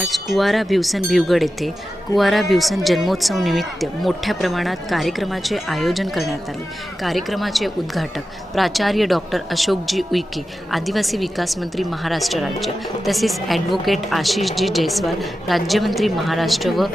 आज कुवारा भिवसन भिवगड येथे कुवारा भिवसन जन्मोत्सव निमित्त मोठ्या प्रमाणात कार्यक्रमाचे आयोजन करण्यात आले। कार्यक्रमाचे उद्घाटक प्राचार्य डॉक्टर अशोकजी उईके, आदिवासी विकास मंत्री महाराष्ट्र राज्य, तसेच ॲडव्होकेट आशिषजी जयस्वाल, राज्यमंत्री महाराष्ट्र व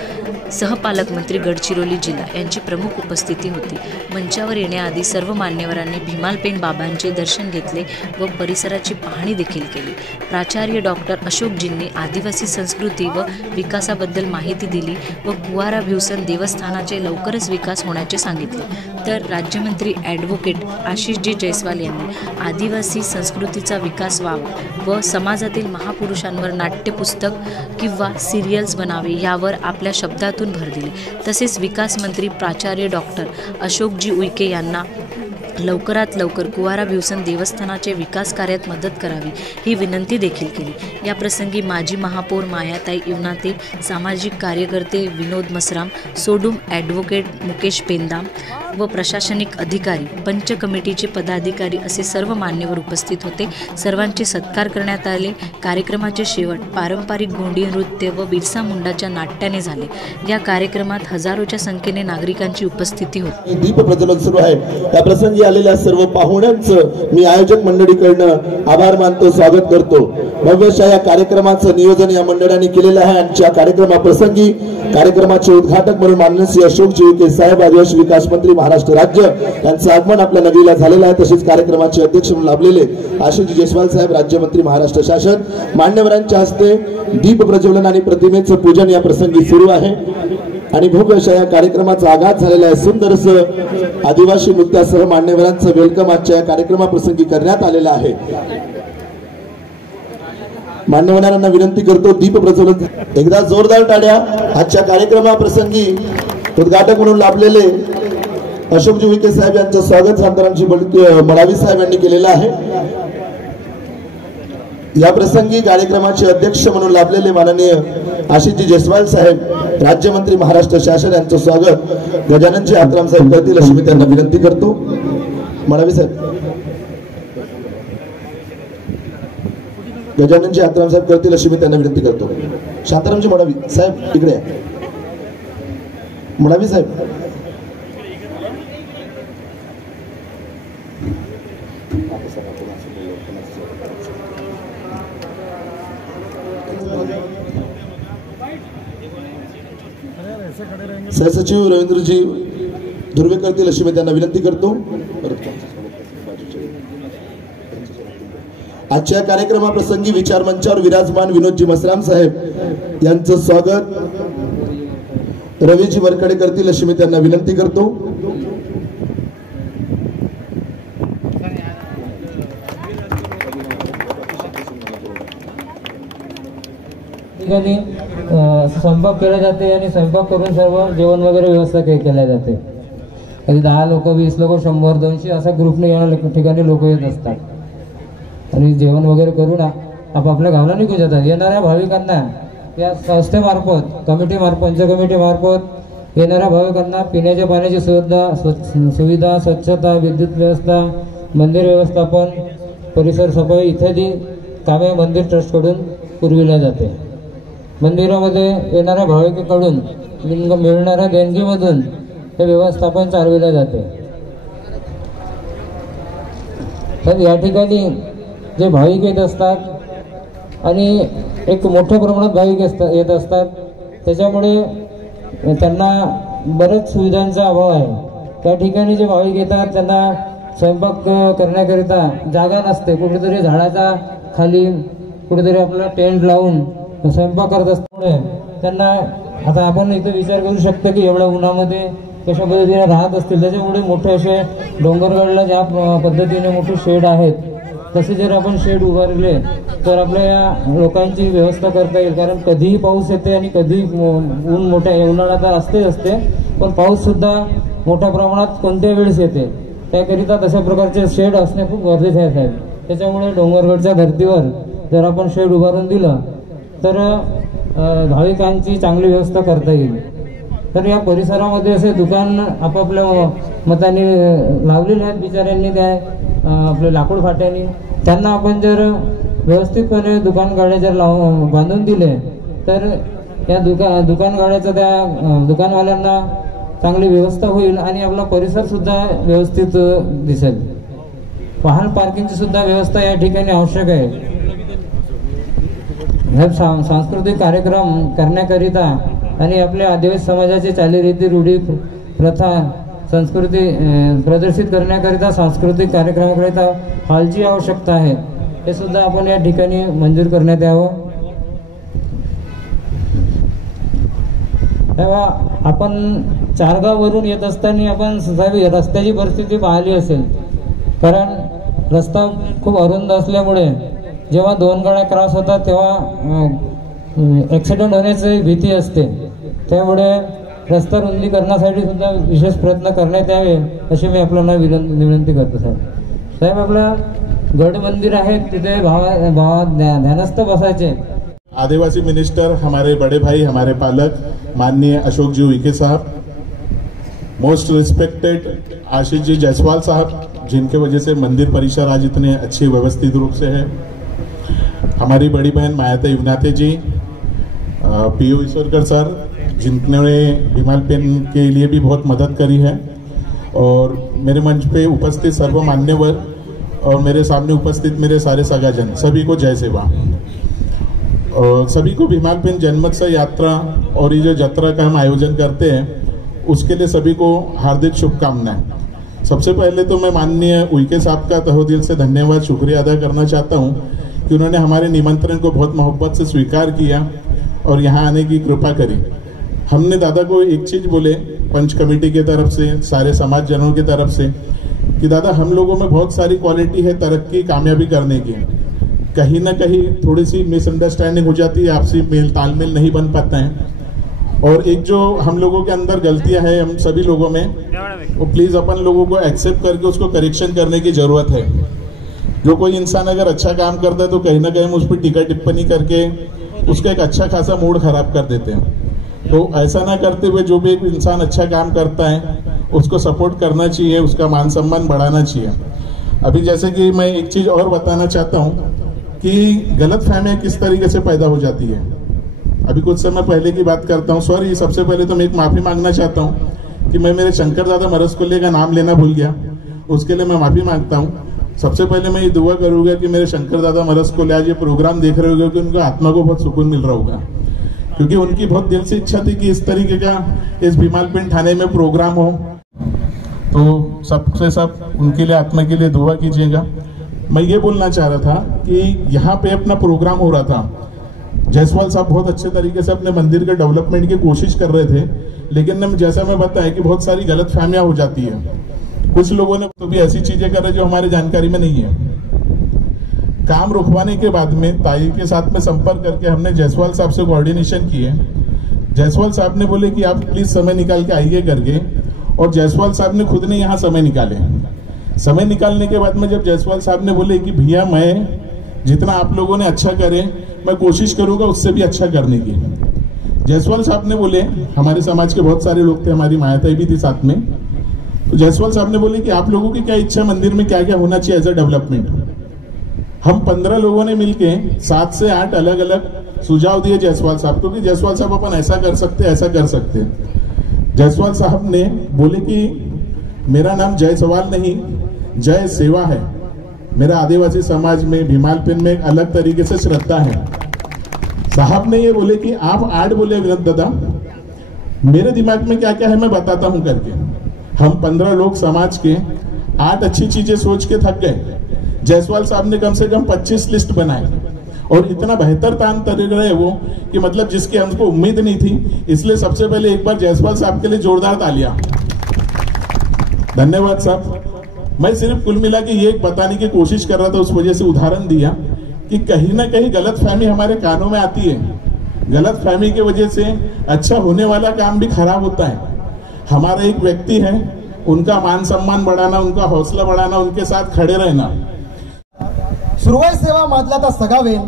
सहपालकमंत्री गडचिरोली जिल्हा यांची प्रमुख उपस्थिती होती। मंचावर येण्याआधी सर्व मान्यवरांनी भीमालपेन बाबांचे दर्शन घेतले व परिसराची पाहणी देखील केली। प्राचार्य डॉक्टर अशोकजींनी आदिवासी संस्कृती व विकासाबद्दल माहिती दिली व कुवारा भिवसन देवस्थानाचे लवकरच विकास होण्याचे सांगितले। तर राज्यमंत्री ॲडव्होकेट आशिषजी जयस्वाल यांनी आदिवासी संस्कृतीचा विकास व्हावा व समाजातील महापुरुषांवर नाट्यपुस्तक किंवा सिरियल्स बनावे यावर आपल्या शब्दातून भर दिले। तसेच विकास मंत्री प्राचार्य डॉक्टर अशोकजी उईके यांना लवकरात लवकर कुवारा भिवसन देवस्थानाचे विकास कार्यात मदत करावी ही विनंती देखील केली। या प्रसंगी माजी महापौर मायाताई इवनाते, सामाजिक कार्यकर्ते विनोद मसराम, सोडूम ॲडव्होकेट मुकेश पेंदाम व प्रशासनिक अधिकारी, पंच कमिटीचे पदाधिकारी असे सर्व मान्यवर उपस्थित होते। सर्वांचे सत्कार करण्यात आले। कार्यक्रमाचे शेवट पारंपरिक गोंडी नृत्य व बिरसा मुंडाच्या नाट्याने झाले। या कार्यक्रमात हजारोच्या संख्येने नागरिकांची उपस्थिती होती। दीप प्रज्वलन सुरू आहे। त्या प्रसंगी आलेल्या सर्व पाहुण्यांचं मी आयोजक मंडळीकडनं आभार मानतो, स्वागत करतो। भव्यशा या कार्यक्रमाचं नियोजन या मंडळाने केलेलं आहे। आजच्या कार्यक्रमाप्रसंगी कार्यक्रमाचे उद्घाटक म्हणून माननीय अशोकजी उईके साहेब, आदिवासी विकास मंत्री महाराष्ट्र राज्य यांचं आगमन आपल्या नगरीला झालेलं आहे। तसेच कार्यक्रमाचे अध्यक्ष म्हणून लाभलेले आशिषजी जयस्वाल साहेब, राज्यमंत्री महाराष्ट्र शासन, मान्यवरांच्या हस्ते दीप प्रज्वलन आणि प्रतिमेचं पूजन या प्रसंगी सुरू आहे। आणि भव्य अशा या कार्यक्रमाचा आगाज झालेला आहे। सुंदरसं आदिवासी नृत्यासह मान्यवरांचं वेलकम आजच्या या कार्यक्रमाप्रसंगी करण्यात आलेलं आहे। मान्यवरांना विनंती करतो दीप प्रज्वलन, एकदा जोरदार टाळ्या। आजच्या कार्यक्रमाप्रसंगी उद्घाटक म्हणून लाभलेले अशोकजी उईके साहेब यांचं स्वागत खासदारांची मडावी साहेब यांनी केलेलं आहे। या प्रसंगी कार्यक्रमाचे अध्यक्ष म्हणून लाभलेले माननीय आशिषजी जयस्वाल साहेब, राज्यमंत्री महाराष्ट्र शासन यांचं स्वागत गजाननजी आत्राम साहेब करतील अशी मी त्यांना विनंती करतो। मडावी साहेब, गजाननजी आत्राम साहेब करतील अशी मी त्यांना विनंती करतो। शांतारामजी मडावी साहेब इकडे, मडावी साहेब, सहसचिव रवींद्रजी धुर्वे करतील अशी मी त्यांना विनंती करतो। आजच्या कार्यक्रमाप्रसंगी विचार मंचावर विराजमान विनोदजी मसराम साहेब यांचं स्वागत रवीजी वरकडे करतील अशी मी त्यांना विनंती करतो। स्वयंपाक केला जाते आणि स्वयंपाक करून सर्व जेवण वगैरे व्यवस्था केल्या जाते। कधी 10 लोक, 20 लोक, 100, 200 असा ग्रुपने या ठिकाणी लोक येत असतात आणि जेवण वगैरे करून आपापल्या गावाला निघून जातात। येणाऱ्या भाविकांना या संस्थेमार्फत, कमिटीमार्फत, पंचकमिटीमार्फत येणाऱ्या भाविकांना पिण्याच्या पाण्याची सुविधा, स्वच्छता, विद्युत व्यवस्था, मंदिर व्यवस्थापन, परिसर सफाई इत्यादी कामे मंदिर ट्रस्टकडून पुरविल्या जाते। मंदिरामध्ये येणाऱ्या भाविकांकडून मिळणाऱ्या देणगीमधून हे व्यवस्थापन चालविले जाते। तर या ठिकाणी जे भाविक येत असतात आणि एक मोठ्या प्रमाणात भाविक येत असतात, त्याच्यामुळे त्यांना बऱ्याच सुविधांचा अभाव आहे। त्या ठिकाणी जे भाविक येतात त्यांना स्वयंपाक करण्याकरिता जागा नसते। कुठेतरी झाडाच्या खाली कुठेतरी आपला टेंट लावून स्वयंपाक करत असल्यामुळे त्यांना, आता आपण इथे विचार करू शकतो की एवढ्या उन्हामध्ये कशा पद्धतीने राहत असतील। त्याच्यामुळे मोठे असे डोंगरगडला ज्या पद्धतीने मोठे शेड आहेत तसे जर आपण शेड उभारले तर आपल्या या लोकांची व्यवस्था करता येईल। कारण कधीही पाऊस येते आणि कधी ऊन मोठ्या, उन्हाळा तर असते, पण पाऊस सुद्धा मोठ्या प्रमाणात कोणत्या वेळेस येते। त्याकरिता तशा प्रकारचे शेड असणे खूप गरजेचे आहे। त्याच्यामुळे डोंगरगडच्या धर्तीवर जर आपण शेड उभारून दिलं तर भाविकांची चांगली व्यवस्था करता येईल। तर या परिसरामध्ये असे दुकान आपापल्या मताने लावलेले आहेत बिचाऱ्यांनी, त्या आपले लाकूड फाट्यांनी। त्यांना आपण जर व्यवस्थितपणे दुकान गाड्या जर बांधून दिले तर या दुकानगाड्याचं त्या दुकानवाल्यांना चांगली व्यवस्था होईल आणि आपला परिसर सुद्धा व्यवस्थित दिसेल. वाहन पार्किंगची सुद्धा व्यवस्था या ठिकाणी आवश्यक आहे. हे सांस्कृतिक कार्यक्रम करण्याकरिता आणि आपल्या आदिवासी समाजाचे चालीरीती रूढी प्रथा संस्कृती प्रदर्शित करण्याकरिता सांस्कृतिक कार्यक्रमाकरिता हॉलची आवश्यकता आहे. हे सुद्धा आपण या ठिकाणी मंजूर करण्यात यावं. तेव्हा आपण चारगाववरून येत असताना आपण रस्त्याची परिस्थिती पाहिली असेल, कारण रस्ता खूप अरुंद असल्यामुळे जेव्हा दोन गाड्या क्रॉस होतात तेव्हा ॲक्सिडेंट होण्याची भीती असते. त्यामुळे रस्ता रुंदीकरणासाठी सुद्धा विशेष प्रयत्न करण्यात यावे अशी मी आपल्याला विनंती करतो. साहेब आपला गड मंदिर आहे, तिथे ध्यानस्थ बसायचे. आदिवासी मिनिस्टर हमारे बड़े भाई, हमारे पालक माननीय अशोक जी उइके साहब, मोस्ट रिस्पेक्टेड आशीष जी जायसवाल साहब, जिनके वजह से मंदिर परिसर आज इतने अच्छे व्यवस्थित रूप से है. हमारी बड़ी बहन मायाता युवनाते जी, पीयू ईश्वरकर सर, जिन्होंने भीमाल पेन के लिए भी बहुत मदद करी है, और मेरे मंच पे उपस्थित सर्व मान्यवर और मेरे सामने उपस्थित मेरे सारे सगाजन, सभी को जय सेवा. और सभी को भीमाल पेन जन्मोत्सव यात्रा और ये जो यात्रा का हम आयोजन करते हैं उसके लिए सभी को हार्दिक शुभकामनाएं. सबसे पहले तो मैं माननीय उइके साहब का तहे दिल से धन्यवाद शुक्रिया अदा करना चाहता हूं कि उन्होंने हमारे निमंत्रण को बहुत मोहब्बत से स्वीकार किया और यहाँ आने की कृपा करी. हमने दादा को एक चीज बोले पंच कमेटी की तरफ से, सारे समाज जनों की तरफ से, कि दादा हम लोगों में बहुत सारी क्वालिटी है तरक्की कामयाबी करने की, कहीं ना कहीं थोड़ी सी मिसअंडरस्टैंडिंग हो जाती है, आपसी मेल तालमेल नहीं बन पाता है, और एक जो हम लोगों के अंदर गलतियां हैं हम सभी लोगों में, वो प्लीज अपन लोगों को एक्सेप्ट करके उसको करेक्शन करने की जरूरत है. जो कोई इंसान अगर अच्छा काम करता है तो कहीं ना कहीं हम उस पर टीका टिप्पणी करके उसका एक अच्छा खासा मूड खराब कर देते हैं. तो ऐसा ना करते हुए जो भी एक इंसान अच्छा काम करता है उसको सपोर्ट करना चाहिए, उसका मान सम्मान बढ़ाना चाहिए. अभी जैसे कि मैं एक चीज और बताना चाहता हूँ कि गलत फहमियां किस तरीके से पैदा हो जाती है. अभी कुछ समय पहले की बात करता हूँ, सॉरी, सबसे पहले तो मैं एक माफी मांगना चाहता हूँ कि मैं मेरे शंकर दादा मरसकुल्ले का नाम लेना भूल गया, उसके लिए मैं माफी मांगता हूँ. सबसे पहले मैं ये दुआ करूंगा कि मेरे शंकर दादा मरसकुल्ले आज ये प्रोग्राम देख रहे होंगे कि उनका आत्मा को बहुत सुकून मिल रहा होगा, क्योंकि उनकी बहुत दिल से इच्छा थी कि इस तरीके का इस भीमाल पेन थाने में प्रोग्राम हो. तो सबसे सब उनके लिए आत्मा के लिए दुआ कीजिएगा. मैं ये बोलना चाह रहा था कि यहाँ पे अपना प्रोग्राम हो रहा था, जायसवाल साहब बहुत अच्छे तरीके से अपने मंदिर के डेवलपमेंट की कोशिश कर रहे थे, लेकिन जैसा मैं बताया कि बहुत सारी गलत फहमियां हो जाती है. कुछ लोगों ने तो भी ऐसी चीजें कर रहे जो हमारे जानकारी में नहीं है. काम रुकवाने के बाद में ताई के साथ में संपर्क करके हमने जायसवाल साहब से कोऑर्डिनेशन किए. जायसवाल साहब ने बोले कि आप प्लीज समय निकाल के आइए करके, और जायसवाल साहब ने खुद ने यहाँ समय निकाले. समय निकालने के बाद में जब जायसवाल साहब ने बोले कि भैया मैं जितना आप लोगों ने अच्छा करे मैं कोशिश करूंगा उससे भी अच्छा करने की. जायसवाल साहब ने बोले, हमारे समाज के बहुत सारे लोग थे, हमारी मायाताई भी थी साथ में, तो जायसवाल साहब ने बोले कि आप लोगों की क्या इच्छा, मंदिर में क्या क्या होना चाहिए एज अ डेवलपमेंट. हम 15 लोगों ने मिलके 7 से 8 अलग अलग सुझाव दिए जायसवाल साहब को कि जायसवाल साहब अपन ऐसा कर सकते, ऐसा कर सकते. जायसवाल साहब ने बोले कि मेरा नाम जायसवाल नहीं जय सेवा है, मेरा आदिवासी समाज में भीमाल पेन में एक अलग तरीके से श्रद्धा है. साहब ने ये बोले कि आप 8 बोले विनोद दादा, मेरे दिमाग में क्या क्या है मैं बताता हूं करके. हम 15 लोग समाज के 8 अच्छी चीजें सोच के थक गए. जायसवाल साहब ने कम से कम 25 लिस्ट बनाई और इतना बेहतर तान तरीक रहे वो कि मतलब जिसकी हमको उम्मीद नहीं थी. इसलिए सबसे पहले एक बार जायसवाल साहब के लिए जोरदार तालियां. धन्यवाद साहब. मैं सिर्फ कुल मिला के ये बताने की कोशिश कर रहा था, उस वजह से उदाहरण दिया कि कहीं ना कहीं गलत फहमी हमारे कानों में आती है. गलत फहमी की वजह से अच्छा होने वाला काम भी खराब होता है. हमारा एक व्यक्ति है, उनका मान सम्मान बढ़ाना, उनका हौसला बढ़ाना, उनके साथ खड़े रहना. सुरुवाई सेवा मादलाता सगावेन,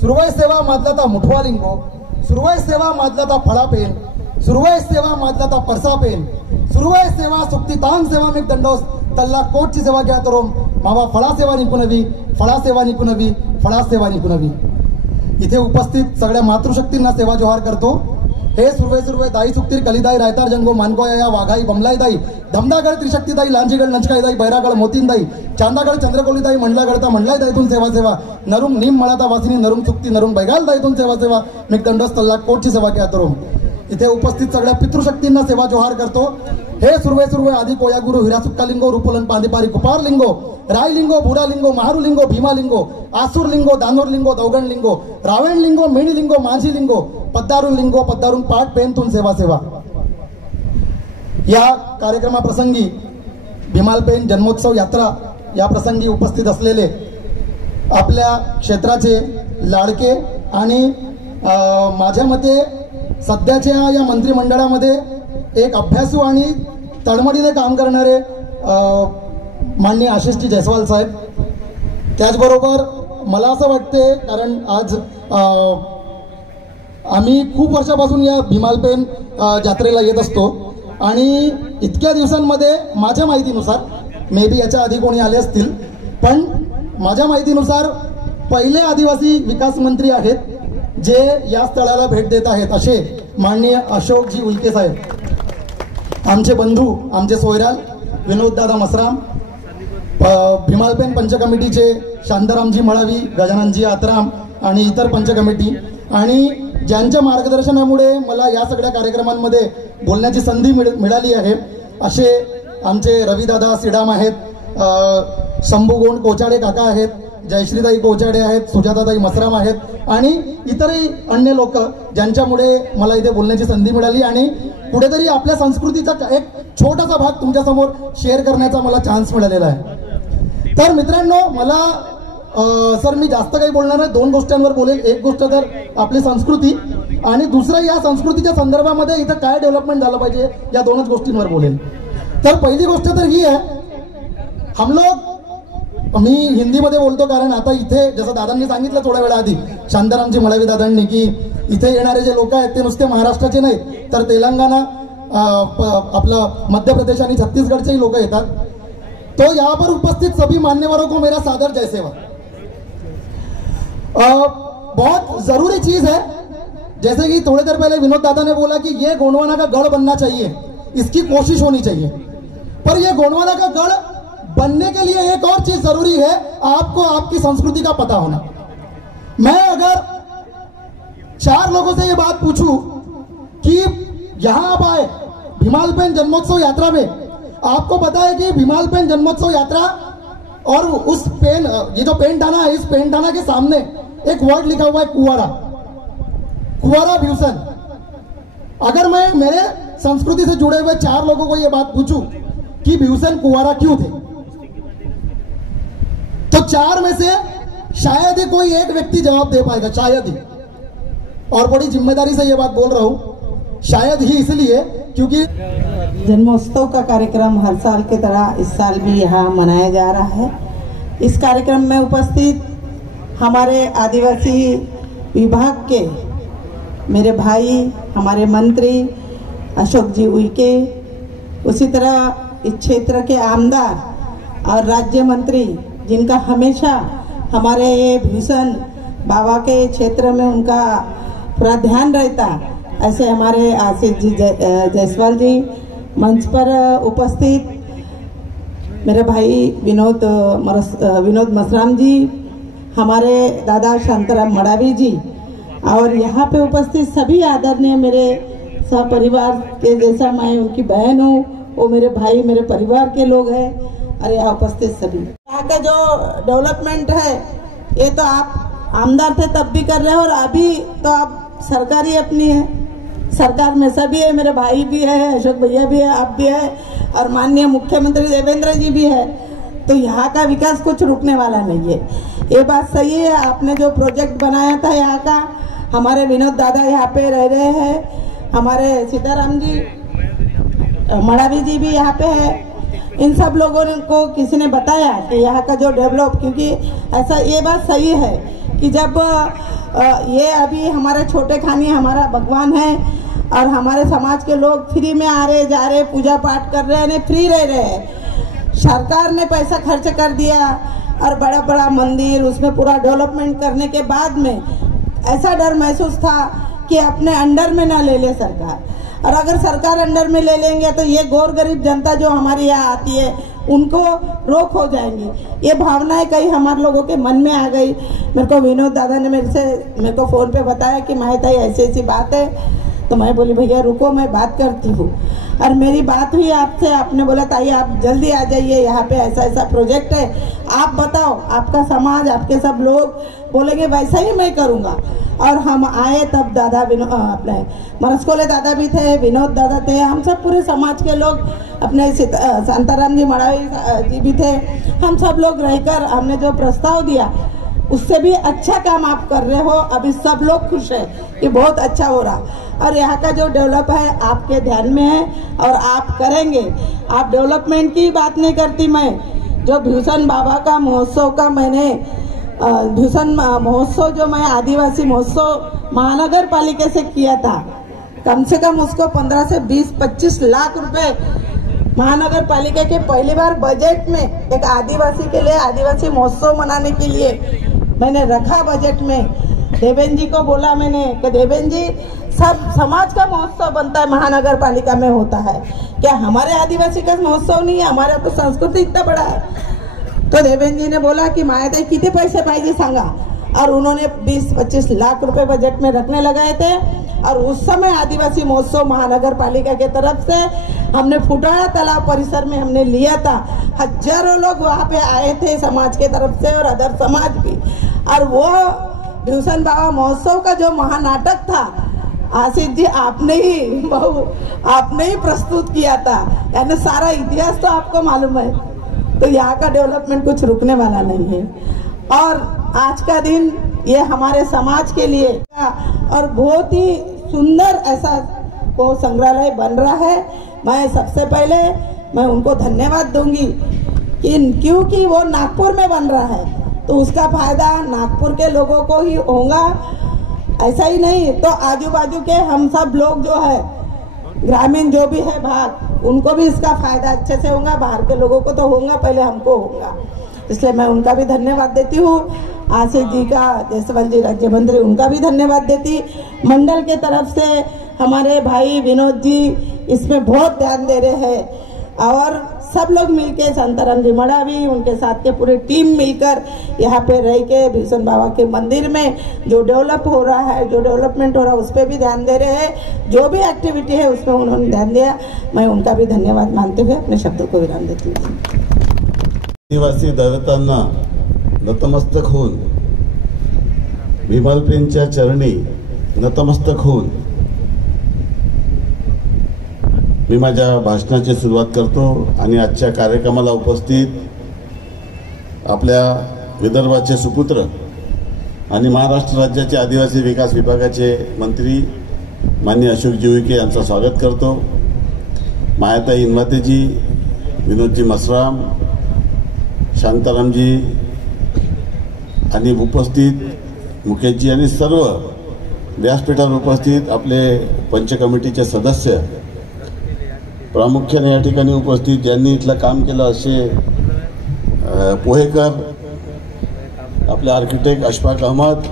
सुरुवाई सेवा मादलाता मुठवालिंगो, सुरुवाई सेवा मादलाता फळापेन, सुरुवाई सेवा मादलाता परसापेन, सुरुवाई सेवा सुक्ती तांग सेवा में दंडोस तल्ला कोटची सेवा घ्या तरुण मावा फळा सेवा निपुणवी, फळा सेवा निपुणवी, फळा सेवा निपुणवी. इथे उपस्थित सगळ्या मातृशक्तींना सेवा जोहार करतो। हे सुरवे दाई सुक्तीर कलिदाई रायतार जंगो मानकोया वाघाई बमलाई दाई धमदागड त्रिशक्तीदाई लांजीगड लंचकाई दाई बैरागड मोतीन चांदागड चंद्रकोली दाई मंडलागडता मंडलाई दाईतून सेवा नरुंग नीम मळाता वासिनी नरुंग चुक्ती नरुंग बैगाल दाईतून सेवा मी दंडस्थलला कोटची सेवा क्या करू। इथे उपस्थित सगळ्या पितृशक्तींना सेवा जोहार करतो। हे सुरवे आदि कोया गुरु हिरासुक्का लिंगो रूपलन पांदेपारी कुपार लिंगो राय लिंगो बुरा लिंगो महारू लिंगो भीमा लिंगो आसुर लिंगो दानोर लिंगो दौगण लिंगो रावण लिंगो मेणी लिंगो माझी लिंगो पद्दारून लिंगो पद्दारून पाठ पेनतून सेवा। या कार्यक्रमाप्रसंगी भीमालपेन जन्मोत्सव यात्रा या प्रसंगी उपस्थित असलेले आपल्या क्षेत्राचे लाडके आणि माझ्या मते सध्याच्या या मंत्रिमंडळामध्ये एक अभ्यासू आणि तळमळीने काम करणारे माननीय आशिषजी जयस्वाल साहेब, त्याचबरोबर मला असं वाटते कारण आज आम्ही खूप वर्षापासून या भीमालपेन जात्रेला येत असतो आणि इतक्या दिवसांमध्ये माझ्या माहितीनुसार मे बी याच्या आधी कोणी आले असतील पण माझ्या माहितीनुसार पहिले आदिवासी विकास मंत्री आहेत जे या स्थळाला भेट देत आहेत असे माननीय अशोकजी उईके साहेब, आमचे बंधू आमचे सोयराल विनोददादा मसराम, भीमालपेन पंच कमिटीचे शांतारामजी मळावी, गजाननजी आतराम आणि इतर पंच कमिटी आणि ज्यांच्या मार्गदर्शनामुळे मला या सगळ्या कार्यक्रमांमध्ये बोलण्याची संधी मिळाली आहे असे आमचे रविदादा सिडाम आहेत, शंभूगोंड कोचाडे काका आहेत, जयश्रीताई कोचाडे आहेत, सुजाताताई मसराम आहेत आणि इतरही अन्य लोक ज्यांच्यामुळे मला इथे बोलण्याची संधी मिळाली आणि कुठेतरी आपल्या संस्कृतीचा एक छोटासा भाग तुमच्यासमोर शेअर करण्याचा मला चान्स मिळालेला आहे। तर मित्रांनो मला सर मी जास्त काही बोलणार नाही, दोन गोष्टींवर बोलेल। एक गोष्ट तर आपली संस्कृती आणि दुसरं या संस्कृतीच्या संदर्भामध्ये इथं काय डेव्हलपमेंट झालं पाहिजे या दोनच गोष्टींवर बोलेल। तर पहिली गोष्ट तर ही आहे, हम लोग मी हिंदीमध्ये बोलतो कारण आता इथे जसं दादांनी सांगितलं थोड्या वेळा आधी शांतारामजी मळावी दादांनी की इथे येणारे जे लोक आहेत ते नुसते महाराष्ट्राचे नाही तर तेलंगणा आपला मध्य प्रदेश आणि छत्तीसगढ़चे लोग येतात। तो यहाँ पर उपस्थित सभी मान्यवरों को मेरा सादर जय सेवा। बहुत जरूरी चीज है, जैसे कि थोड़ी देर पहले विनोद दादा ने बोला कि ये गोंडवाना का गढ़ बनना चाहिए, इसकी कोशिश होनी चाहिए, पर ये गोंडवाना का गढ़ बनने के लिए एक और चीज जरूरी है, आपको आपकी संस्कृति का पता होना। मैं अगर 4 लोगों से ये बात पूछूं कि यहां आप आए भीमालपेन जन्मोत्सव यात्रा में, आपको पता है कि भीमालपेन जन्मोत्सव यात्रा और उस पेन, ये जो पेन टाना है, इस पेन टाना के सामने एक वर्ड लिखा हुआ है कुवारा भ्यूसन। अगर मैं मेरे संस्कृति से जुड़े हुए 4 लोगों को यह बात पूछूं कि भ्यूसन कुवारा क्यों थे, तो 4 में से शायद ही कोई एक व्यक्ति जवाब दे पाएगा, शायद ही। और बड़ी जिम्मेदारी से यह बात बोल रहा हूं, शायद ही इसलिए क्योंकि जन्मोत्सव का कार्यक्रम हर साल की तरह इस साल भी यहाँ मनाया जा रहा है। इस कार्यक्रम में उपस्थित हमारे आदिवासी विभाग के मेरे भाई, हमारे मंत्री अशोक जी उईके, उसी तरह इस क्षेत्र के आमदार और राज्य मंत्री जिनका हमेशा हमारे भूषण बाबा के क्षेत्र में उनका पूरा ध्यान रहता, ऐसे हमारे आशीष जी जयस्वाल जी, मंच पर उपस्थित मेरे भाई विनोद मसराम जी, हमारे दादा शांताराम मड़ावी जी और यहाँ पे उपस्थित सभी आदरणीय मेरे सहपरिवार के जैसा मैं उनकी बहन हूँ, वो मेरे भाई मेरे परिवार के लोग हैं और यहाँ उपस्थित सभी। यहाँ का जो डेवलपमेंट है ये तो आप आमदार थे तब भी कर रहे हैं और अभी तो आप सरकार ही अपनी है, सरकार में सभी है, मेरे भाई भी है, अशोक भैया भी है, आप भी है और माननीय मुख्यमंत्री देवेंद्र जी भी है। तो यहाँ का विकास कुछ रुकने वाला नहीं है, ये बात सही है। आपने जो प्रोजेक्ट बनाया था यहाँ का, हमारे विनोद दादा यहाँ पे रह रहे हैं, हमारे सीताराम जी मड़ावी जी भी यहाँ पे है, इन सब लोगों को किसी ने बताया कि यहाँ का जो डेवलप, क्योंकि ऐसा ये बात सही है कि जब ये अभी हमारे छोटे खानी हमारा भगवान है और हमारे समाज के लोग फ्री में आ रहे जा रहे, पूजा पाठ कर रहे हैं, फ्री रह रहे हैं। सरकार ने पैसा खर्च कर दिया और बड़ा बड़ा मंदिर उसमें पूरा डेवलपमेंट करने के बाद में ऐसा डर महसूस था कि अपने अंडर में ना ले ले सरकार, और अगर सरकार अंडर में ले लेंगे तो ये गौर गरीब जनता जो हमारी यहाँ आती है उनको रोक हो जाएंगी। ये भावनाएं कई हमारे लोगों के मन में आ गई। मेरे को विनोद दादा ने मेरे को फ़ोन पे बताया कि माहिता ऐसी ऐसी बात है, तो मैं बोली भैया रुको मैं बात करती हूँ। और मेरी बात हुई आपसे, आपने बोला ताई आप जल्दी आ जाइए, यहाँ पे ऐसा ऐसा प्रोजेक्ट है, आप बताओ, आपका समाज आपके सब लोग बोलेंगे वैसा ही मैं करूँगा। और हम आए तब दादा अपने मरस्कोले दादा भी थे, विनोद दादा थे, हम सब पूरे समाज के लोग, अपने शांताराम जी मड़ावी जी भी थे, हम सब लोग रहकर हमने जो प्रस्ताव दिया उससे भी अच्छा काम आप कर रहे हो, अभी सब लोग खुश है, ये बहुत अच्छा हो रहा। और यहाँ का जो डेवलप है आपके ध्यान में है और आप करेंगे। आप डेवलपमेंट की बात नहीं करती मैं, जो भीषण बाबा का महोत्सव का मैंने भीषण महोत्सव जो मैं आदिवासी महोत्सव महानगर पालिका से किया था, कम से कम उसको 15 से 20-25 लाख रुपए महानगर पालिका के पहली बार बजट में एक आदिवासी के लिए आदिवासी महोत्सव मनाने के लिए मैंने रखा बजट में। देवेंद्र जी को बोला मैंने कि देवेंद्र जी सब समाज का महोत्सव बनता है महानगर पालिका में होता है, क्या हमारे आदिवासी का महोत्सव नहीं है? हमारा तो संस्कृति इतना बड़ा है। तो देवेंद्र जी ने बोला कि मायाताई कितने पैसे पाएगी सांगा, और उन्होंने 20-25 लाख रुपए बजट में रखने लगाए थे। और उस समय आदिवासी महोत्सव महानगर पालिका के तरफ से हमने फुटाड़ा तालाब परिसर में हमने लिया था। हजारों लोग वहाँ पे आए थे समाज के तरफ से और अदर समाज भी। और वो भीषण बाबा महोत्सव का जो महानाटक था आशीष जी आपने ही प्रस्तुत किया था, यानी सारा इतिहास तो आपको मालूम है। तो यहाँ का डेवलपमेंट कुछ रुकने वाला नहीं है। और आज का दिन ये हमारे समाज के लिए और बहुत ही सुंदर ऐसा वो संग्रहालय बन रहा है। मैं सबसे पहले मैं उनको धन्यवाद दूंगी क्योंकि वो नागपुर में बन रहा है, तो उसका फायदा नागपुर के लोगों को ही होगा। ऐसा ही नहीं तो आजू बाजू के हम सब लोग जो है ग्रामीण जो भी है भाग, उनको भी इसका फायदा अच्छे से होगा। बाहर के लोगों को तो होगा, पहले हमको होगा, इसलिए मैं उनका भी धन्यवाद देती हूँ। आशीष जी का, जायसवाल जी राज्य मंत्री, उनका भी धन्यवाद देती। मंडल के तरफ से हमारे भाई विनोद जी इसमें बहुत ध्यान दे रहे हैं, और सब लोग मिलके शांताराम जी मड़ावी उनके साथ के पूरी टीम मिलकर यहाँ पे रह के भीषण बाबा के मंदिर में जो डेवलप हो रहा है, जो डेवलपमेंट हो रहा है उस पर भी ध्यान दे रहे हैं। जो भी एक्टिविटी है उसमें उन्होंने ध्यान दिया, मैं उनका भी धन्यवाद मानते हुए अपने शब्दों को विराम देती हूँ। आदिवासी दैवतांना नतमस्तक होऊन, भीमलपेंच्या चरणी नतमस्तक होऊन मी माझ्या भाषणाची सुरुवात करतो। आणि आजच्या कार्यक्रमाला उपस्थित आपल्या विदर्भाचे सुपुत्र आणि महाराष्ट्र राज्याचे आदिवासी विकास विभागाचे मंत्री माननीय अशोकजी उईके यांचं स्वागत करतो। मायाताई इनमातेजी, विनोदजी मसराम, शांतारामजी आणि उपस्थित मुकेशजी आणि सर्व व्यासपीठावर उपस्थित आपले पंच कमिटीचे सदस्य, प्रामुख्याने या ठिकाणी उपस्थित ज्यांनी इथलं काम केलं असे पोहेकर, आपले आर्किटेक्ट अशफाक अहमद,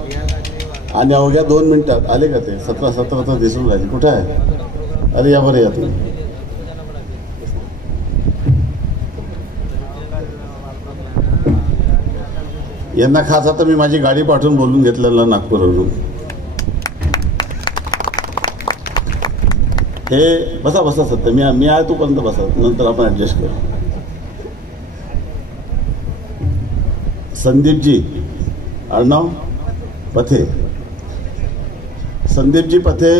आणि अवघ्या 2 मिनिटात आले का ते 17 तर दिसून राहिले, कुठे आहे? अरे या बरं या तुम्ही। यांना खास आता मी माझी गाडी पाठवून बोलून घेतलेलं नागपूरवरून। हे बसा बसा सत्य, मी आहे तोपर्यंत बसा, नंतर आपण ऍडजस्ट करू। संदीपजी आडनाव पथे, संदीपजी पथे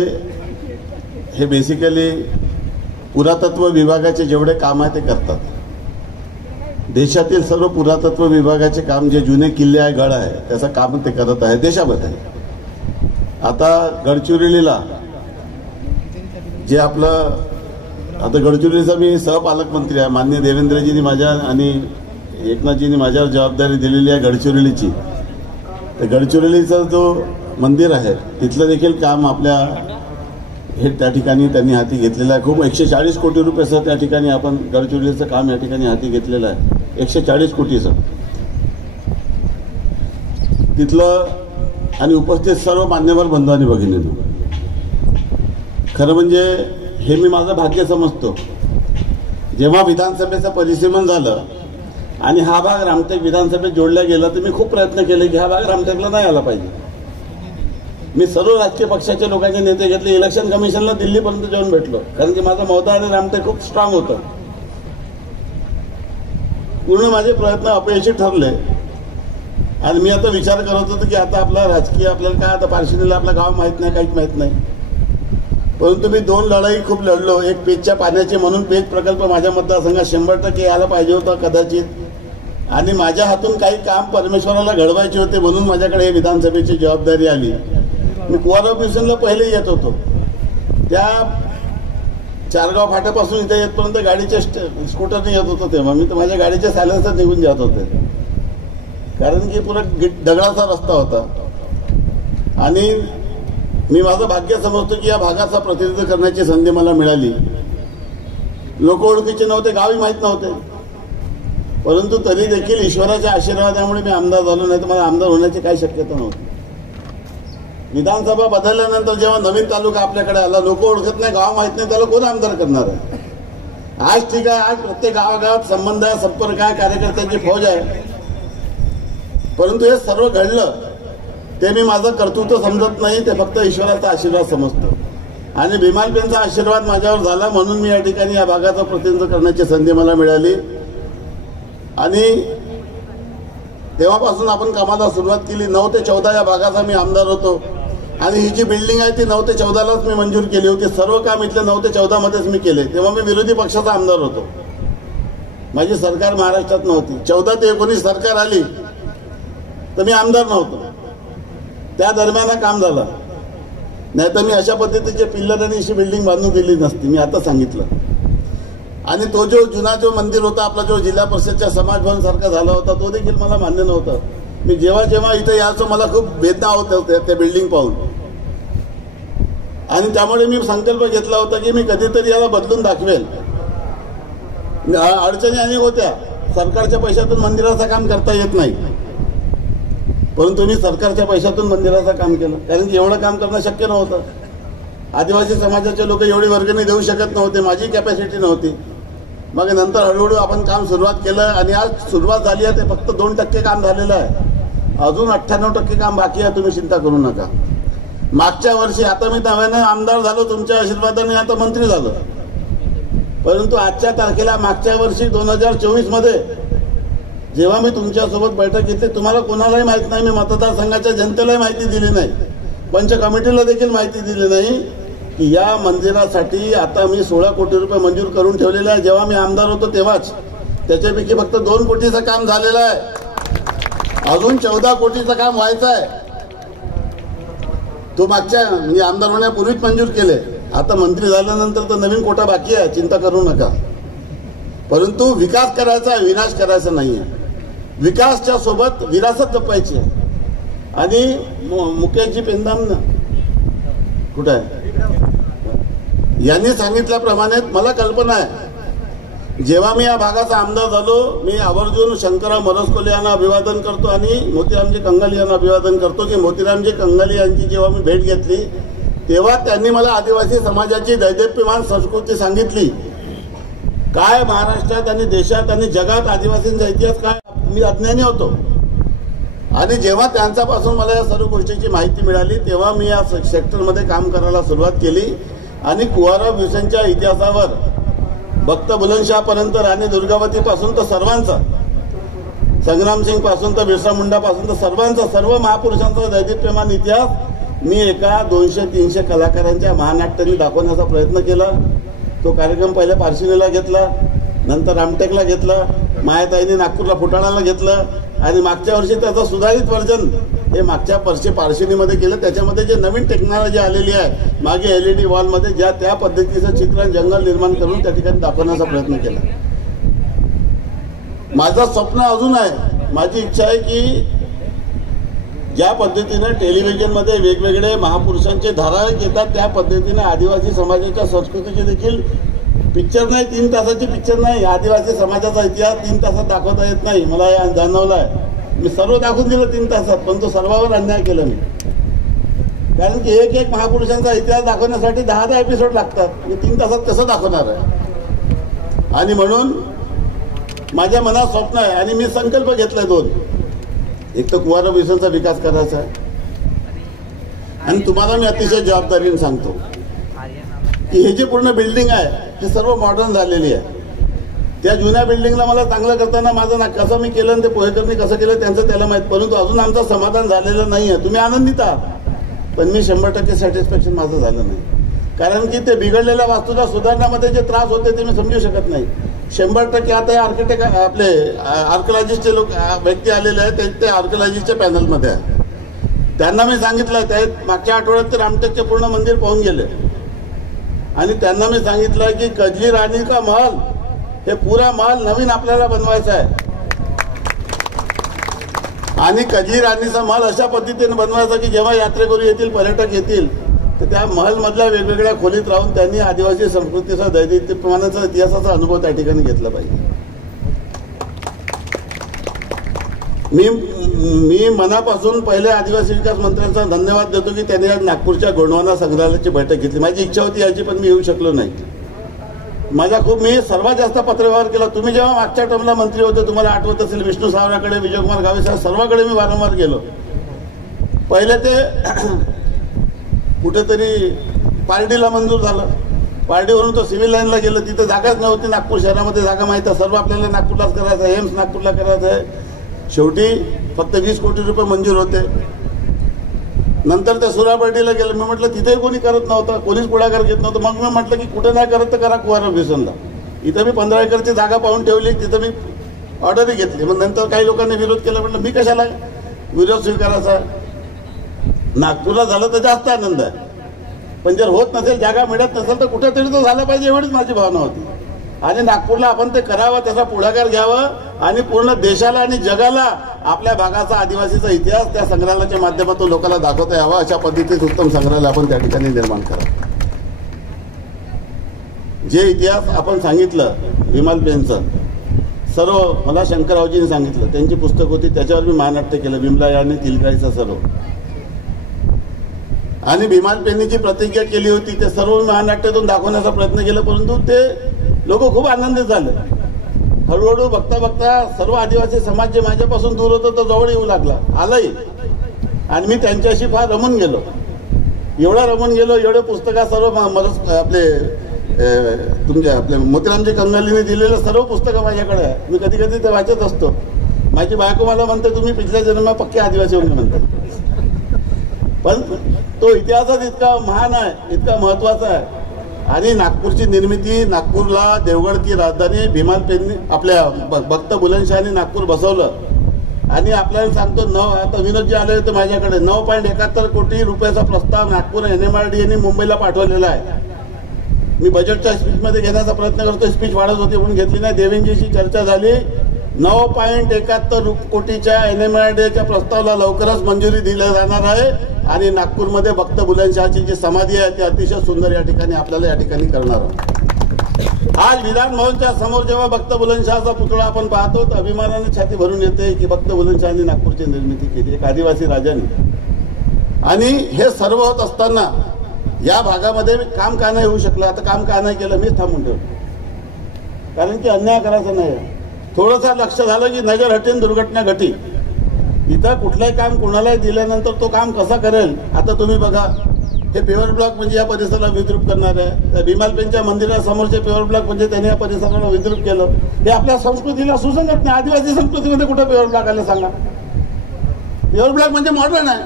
हे बेसिकली पुरातत्व विभागाचे जेवढे काम आहे ते करतात। देशातील सर्व पुरातत्व विभागाचे काम, जे जुने किल्ले आहे, गड आहे, त्याचं काम ते करत आहे देशामध्ये। आता गडचिरोलीला जे आपलं, आता गडचिरोलीचा मी सहपालकमंत्री आहे, माननीय देवेंद्रजींनी माझ्या आणि एकनाथजींनी माझ्यावर जबाबदारी दिलेली आहे गडचिरोलीची। तर गडचिरोलीचं जो मंदिर आहे तिथलं देखील काम आपल्या हे त्या ठिकाणी त्यांनी हाती घेतलेलं आहे। खूप 140 कोटी रुपयाचं त्या ठिकाणी आपण गडचिरोलीचं काम या ठिकाणी हाती घेतलेलं आहे, 140 कोटीचं। तिथलं आणि उपस्थित सर्व मान्यवर बंधू आणि भगिनींनो, खरं म्हणजे हे मी माझं भाग्य समजतो. जेव्हा विधानसभेचं परिसीमन झालं आणि हा भाग रामटेक विधानसभेत जोडला गेला तर मी खूप प्रयत्न केले की हा भाग रामटेकला नाही आला पाहिजे. मी सर्व राजकीय पक्षाच्या लोकांचे नेते घेतले, इलेक्शन कमिशनला दिल्लीपर्यंत जाऊन भेटलो, कारण की माझा मौदा आणि रामटेक खूप स्ट्रॉंग होतं. पूर्ण माझे प्रयत्न अपयशी ठरले आणि मी आता विचार करत होतो की आता आपला राजकीय आपल्याला काय, आता पारशिवनीला आपलं गाव माहीत नाही, काहीच माहीत नाही. परंतु मी 2 लढाई खूप लढलो. एक पेजच्या पाण्याचे म्हणून पेज प्रकल्प माझ्या मतदारसंघात 100% यायला पाहिजे होता कदाचित, आणि माझ्या हातून काही काम परमेश्वराला घडवायचे होते म्हणून माझ्याकडे विधानसभेची जबाबदारी आली. मी कुवारा ब्युसेनला पहिले येत होतो. त्या चारगाव फाट्यापासून इथे येतपर्यंत गाडीच्या स्कूटरने येत होतो. तेव्हा मी तर माझ्या गाडीच्या सायलेन्सर निघून जात होते, कारण की पुरा दगडाचा रस्ता होता. आणि मी माझं भाग्य समजतो की या भागाचा प्रतिनिधित्व करण्याची संधी मला मिळाली. लोक ओळखीचे नव्हते, गावही माहीत नव्हते, परंतु तरी देखील ईश्वराच्या आशीर्वादामुळे मी आमदार झालो, नाही तर मला आमदार होण्याची काही शक्यता नव्हती. विधानसभा बदलल्यानंतर जेव्हा नवीन तालुका आपल्याकडे आला, लोक ओळखत नाही, गाव माहीत नाही, त्याला कोण आमदार करणार आहे. आज ठीक आहे, आज प्रत्येक गावागावात संबंध आहे, संपर्क आहे, कार्यकर्त्यांची फौज आहे, परंतु हे सर्व घडलं ते मी माझं कर्तृत्व समजत नाही, ते फक्त ईश्वराचा आशीर्वाद समजतो. आणि भीमालपेनचा आशीर्वाद माझ्यावर झाला म्हणून मी या ठिकाणी या भागाचं प्रतिनिधित्व करण्याची संधी मला मिळाली. आणि तेव्हापासून आपण कामाला सुरुवात केली. 9 ते 14 या भागाचा मी आमदार होतो आणि ही जी बिल्डिंग आहे ती 9 ते 14लाच मी मंजूर केली होती. सर्व काम इथले 9 ते 14 मध्येच मी केले. तेव्हा मी विरोधी पक्षाचा आमदार होतो, माझी सरकार महाराष्ट्रात नव्हती. 14 ते 19 सरकार आली तर मी आमदार नव्हतो. त्या दरम्यान काम झालं, नाही तर मी अशा पद्धतीचे पिल्लर आणि अशी बिल्डिंग बांधून दिली नसती. मी आता सांगितलं. आणि तो जो जुना जो मंदिर होता आपला, जो जिल्हा परिषदच्या समाज भवन सारखा झाला होता, तो देखील मला मान्य नव्हता. मी जेव्हा जेव्हा इथे यायचो मला खूप वेदना होत होत्या त्या बिल्डिंग पाहून. आणि त्यामुळे मी संकल्प घेतला होता की मी कधीतरी याला बदलून दाखवेल. अडचणी अनेक होत्या, सरकारच्या पैशातून मंदिराचं काम करता येत नाही, परंतु मी सरकारच्या पैशातून मंदिराचं काम केलं, कारण की एवढं काम करणं शक्य नव्हतं. आदिवासी समाजाचे लोक एवढी वर्गणी देऊ शकत नव्हते, माझी कॅपॅसिटी नव्हती. मग नंतर हळूहळू आपण काम सुरुवात केलं आणि आज सुरुवात झाली आहे. ते फक्त 2% काम झालेलं आहे, अजून 98% काम बाकी आहे. तुम्ही चिंता करू नका. मागच्या वर्षी, आता मी नव्याने आमदार झालो तुमच्या आशीर्वादाने, आता मंत्री झालो, परंतु आजच्या तारखेला मागच्या वर्षी 2024 मध्ये जेव्हा मी तुमच्यासोबत बैठक घेतली, तुम्हाला कोणालाही माहित नाही, मी मतदारसंघाच्या जनतेलाही माहिती दिली नाही, पंच कमिटीला देखील माहिती दिली नाही की या मंदिरासाठी आता मी 16 कोटी रुपये मंजूर करून ठेवलेले आहे. जेव्हा मी आमदार होतो तेव्हाच त्याच्यापैकी फक्त 2 कोटीचं काम झालेलं आहे, अजून 14 कोटीचं काम व्हायचं आहे. तो मागच्या म्हणजे आमदार होण्यापूर्वीच मंजूर केले. आता मंत्री झाल्यानंतर तर नवीन कोटा बाकी आहे, चिंता करू नका. परंतु विकास करायचा, विनाश करायचा नाहीये. विकासच्या सोबत विरासत जपायची. आणि मुकेशजी पेंदाम कुठं आहे, यांनी सांगितल्याप्रमाणे मला कल्पना आहे, जेव्हा मी या भागाचा आमदार झालो, मी आवर्जून शंकरराव मरसकोले यांना अभिवादन करतो आणि मोतीरामजी कंगाली यांना अभिवादन करतो की मोतीरामजी कंगाली यांची जेव्हा मी भेट घेतली तेव्हा त्यांनी मला आदिवासी समाजाची दैदिप्यमान संस्कृती सांगितली. काय महाराष्ट्रात आणि देशात आणि जगात आदिवासींचा इतिहास काय, मी अज्ञानी होतो. आणि जेव्हा त्यांच्यापासून मला या सर्व गोष्टीची माहिती मिळाली तेव्हा मी या सेक्टरमध्ये काम करायला सुरुवात केली. आणि कुवारा ब्युसेनच्या इतिहासावर भक्त बुलंदशहापर्यंत, राणी दुर्गावतीपासून तर सर्वांचा, संग्रामसिंग पासून तर बिरसा मुंडा पासून तर सर्वांचा, सर्व महापुरुषांचा दैदिप्यमान इतिहास मी एका 200-300 कलाकारांच्या महानाट्यांनी दाखवण्याचा प्रयत्न केला. तो कार्यक्रम पहिल्या पारशिवनीला घेतला, नंतर रामटेकला घेतला, मायाताईंनी नागपूरला फुटाळाला घेतलं आणि मागच्या वर्षी त्याचं सुधारित व्हर्जन हे मागच्या वर्षी पारशिवनीमध्ये केलं. त्याच्यामध्ये जे नवीन टेक्नॉलॉजी आलेली आहे, मागे LED वॉलमध्ये ज्या त्या पद्धतीचं चित्रण जंगल निर्माण करून त्या ठिकाणी दाखवण्याचा प्रयत्न केला. माझं स्वप्न अजून आहे, माझी इच्छा आहे की ज्या पद्धतीने टेलिव्हिजनमध्ये वेगवेगळे महापुरुषांचे धारावाहिक येतात त्या पद्धतीने आदिवासी समाजाच्या संस्कृतीचे देखील पिक्चर नाही, 3 तासाची पिक्चर नाही, आदिवासी समाजाचा इतिहास 3 तासात दाखवता येत नाही. मला हे जाणवलं आहे. मी सर्व दाखवून दिलं 3 तासात, पण तो सर्वावर अन्याय केला मी. कारण की एक एक महापुरुषांचा इतिहास दाखवण्यासाठी 10 एपिसोड लागतात. मी 3 तासात कसं दाखवणार आहे? आणि म्हणून माझ्या मनात स्वप्न आहे आणि मी संकल्प घेतलाय 2. एक तर कुवारा बिवसनचा विकास करायचा आहे, आणि तुम्हाला मी अतिशय जबाबदारीने सांगतो की हे जे पूर्ण बिल्डिंग आहे हे सर्व मॉडर्न झालेली आहे. त्या जुन्या बिल्डिंगला मला चांगलं करताना माझं कसं मी केलं, ते पोहेकरनी कसं केलं त्यांचं त्याला माहीत, परंतु अजून आमचं समाधान झालेलं नाही आहे. तुम्ही आनंदित आहात, पण मी 100% सॅटिस्फॅक्शन माझं झालं नाही. कारण की ते बिघडलेल्या वास्तूला सुधारण्यामध्ये जे त्रास होते ते मी समजू शकत नाही. 100% आता हे आर्किटेक्ट आपले आर्किओलॉजिस्टचे लोक व्यक्ती आलेले आहेत, ते आर्किओलॉजिस्टच्या पॅनलमध्ये आहे. त्यांना मी सांगितलं, त्या मागच्या आठवड्यात ते रामटेकचे पूर्ण मंदिर पाहून गेले, आणि त्यांना मी सांगितलं की कजली राणी का महल, हे पुरा महल नवीन आपल्याला बनवायचा आहे, आणि कजली राणीचा महल अशा पद्धतीने बनवायचा की जेव्हा यात्रेकरू येतील, पर्यटक येतील, तर त्या महल मधल्या वेगवेगळ्या खोलीत राहून त्यांनी आदिवासी संस्कृतीचा दैदिप्यमानाचा इतिहासाचा अनुभव त्या ठिकाणी घेतला पाहिजे. मी मनापासून पहिले आदिवासी विकास मंत्र्यांचा धन्यवाद देतो की त्यांनी आज नागपूरच्या गोंडवाना संग्रहालयाची बैठक घेतली. माझी इच्छा होती याची, पण मी येऊ शकलो नाही. मी सर्वात जास्त पत्रव्यवहार केला. तुम्ही जेव्हा मागच्या टर्मला मंत्री होते, तुम्हाला आठवत असेल, विष्णू सावराकडे, विजयकुमार गावे साहेब, सर्वांकडे मी वारंवार गेलो. पहिले ते कुठेतरी पार्टीला मंजूर झालं, पार्टीवरून तो सिव्हिल लाईनला गेलं, तिथे जागाच नव्हती. नागपूर शहरामध्ये जागा माहिती आहे, सर्व आपल्याला नागपूरलाच करायचं आहे, एम्स नागपूरला करायचं आहे. शेवटी फक्त 20 कोटी रुपये मंजूर होते. नंतर ते सुराबर्डीला गेलं. मी म्हटलं तिथेही कोणी करत नव्हतं, कोणीच पुढाकार घेत नव्हतं. मग मी म्हटलं की कुठे नाही करत तर करा कुवारा बिवसनला. इथं मी 15 एकरची जागा पाहून ठेवली, तिथं मी ऑर्डरही घेतली. मग नंतर काही लोकांनी विरोध केला. म्हटलं मी कशाला विरोध स्वीकारायचा, नागपूरला झालं तर जास्त आनंद आहे, पण जर होत नसेल, जागा मिळत नसेल, तर कुठेतरी तो झालं पाहिजे, एवढीच माझी भावना होती. आणि नागपूरला आपण ते करावं, त्याचा पुढाकार घ्यावं, आणि पूर्ण देशाला आणि जगाला आपल्या भागाचा आदिवासीचा इतिहास त्या संग्रहालयाच्या माध्यमातून लोकांना दाखवता यावा, अशा पद्धतीत उत्तम संग्रहालय आपण त्या ठिकाणी निर्माण करा. जे इतिहास आपण सांगितलं विमाल पेनचं, सर्व मला शंकररावजींनी सांगितलं, त्यांची पुस्तक होती, त्याच्यावर मी महानाट्य केलं, विमला आणि तिलकाईचा सर्व. आणि भीमाल पेननी जी प्रतिज्ञा केली होती ते सर्व महानाट्यातून दाखवण्याचा प्रयत्न केला, परंतु ते लोक खूप आनंदित झाले. हळूहळू बघता बघता सर्व आदिवासी समाज जे माझ्यापासून दूर होतं तो जवळ येऊ लागला, आलाही. आणि मी त्यांच्याशी फार रमून गेलो, एवढा रमून गेलो, एवढे पुस्तकं सर्व आपले मोतीरामजी कंगालीने दिलेलं सर्व पुस्तकं माझ्याकडे आहे. मी कधी कधी ते वाचत असतो. माझी बायको मला म्हणते तुम्ही पिछल्या जन्मात पक्के आदिवासी होऊन म्हणतात. पण तो इतिहासच इतका महान आहे, इतका महत्वाचा आहे. आणि नागपूरची निर्मिती, नागपूरला देवगड की राजधानी भीमाल पेननी आपल्या भक्त बुलंदशहाने नागपूर बसवलं. आणि आपल्याला सांगतो आता विनोदजी आले होते माझ्याकडे, 9.71 कोटी रुपयाचा प्रस्ताव नागपूर NMRD यांनी मुंबईला पाठवलेला आहे. मी बजेटच्या स्पीचमध्ये घेण्याचा प्रयत्न करतो, स्पीच वाढत होती म्हणून घेतली नाही. देवेंजीशी चर्चा झाली, 9.71 कोटीच्या NMRDच्या प्रस्तावाला लवकरच मंजुरी दिली जाणार आहे. आणि नागपूरमध्ये भक्त बुलंदशहाची जी समाधी आहे ती अतिशय सुंदर या ठिकाणी आपल्याला या ठिकाणी करणार आहोत. आज विधान भवनच्या समोर जेव्हा भक्त बुलंदशहाचा पुतळा आपण पाहतो तर अभिमानाने छाती भरून येते की भक्त बुलंदशहानी नागपूरची निर्मिती केली, एक आदिवासी राजाने. आणि हे सर्व होत असताना या भागामध्ये काम का नाही होऊ शकलं, आता काम का नाही केलं, मीच थांबून ठेवलं. कारण की अन्याय करायचा नाही. थोडंसं लक्ष झालं की नजर हटेन दुर्घटना घटी. इथं कुठलंही काम कोणालाही दिल्यानंतर तो काम कसा करेल. आता तुम्ही बघा, हे पेवर ब्लॉक म्हणजे या परिसराला विद्रूप करणार आहे. भीमाल पेनच्या मंदिरासमोरचे पेवर ब्लॉक म्हणजे त्यांनी या परिसराला विद्रूप केलं. हे आपल्या संस्कृतीला सुसंगत नाही. आदिवासी संस्कृतीमध्ये कुठं पेवर ब्लॉक आलं सांगा. पेवर ब्लॉक म्हणजे मॉडर्न आहे.